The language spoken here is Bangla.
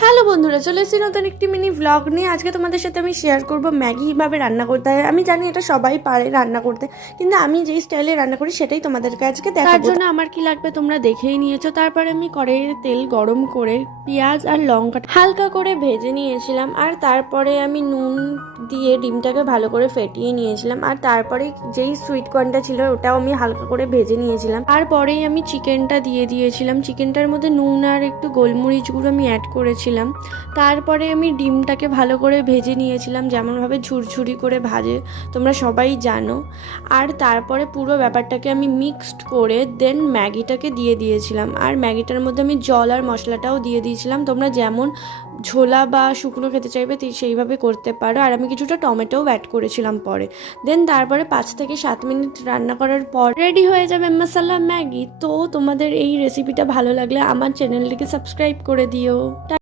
হ্যালো বন্ধুরা, চলে এসেছি নতুন একটি মিনি ভ্লগ নিয়ে। আজকে তোমাদের সাথে আমি শেয়ার করব ম্যাগি কীভাবে রান্না করতে হয়। আমি জানি এটা সবাই পারে রান্না করতে, কিন্তু আমি যেই স্টাইলে রান্না করি সেটাই তোমাদেরকে আজকে দেখাবো। তার জন্য আমার কি লাগবে তোমরা দেখেই নিয়েছো। তারপরে আমি কড়াইয়ে তেল গরম করে পেঁয়াজ আর লঙ্কা হালকা করে ভেজে নিয়েছিলাম, আর তারপরে আমি নুন দিয়ে ডিমটাকে ভালো করে ফেটিয়ে নিয়েছিলাম, আর তারপরে যেই সুইট কর্নটা ছিল ওটাও আমি হালকা করে ভেজে নিয়েছিলাম। তারপরেই আমি চিকেনটা দিয়ে দিয়েছিলাম। চিকেনটার মধ্যে নুন আর একটু গোলমরিচ গুঁড়ো আমি অ্যাড করেছিলাম। তারপরে আমি ডিমটাকে ভালো করে ভেজে নিয়েছিলাম, যেমনভাবে ঝুরঝুরি করে ভাজে তোমরা সবাই জানো। আর তারপরে পুরো ব্যাপারটাকে আমি মিক্সড করে দেন ম্যাগিটাকে দিয়ে দিয়েছিলাম, আর ম্যাগিটার মধ্যে আমি জল আর মশলাটাও দিয়ে দিয়েছিলাম। তোমরা যেমন ঝোলা বা শুকনো খেতে চাইবে সেইভাবে করতে পারো। আর আমি কিছুটা টমেটোও অ্যাড করেছিলাম পরে। দেন তারপরে 5 থেকে 7 মিনিট রান্না করার পর রেডি হয়ে যাবে মশলা ম্যাগি। তো তোমাদের এই রেসিপিটা ভালো লাগলে আমার চ্যানেলটিকে সাবস্ক্রাইব করে দিও।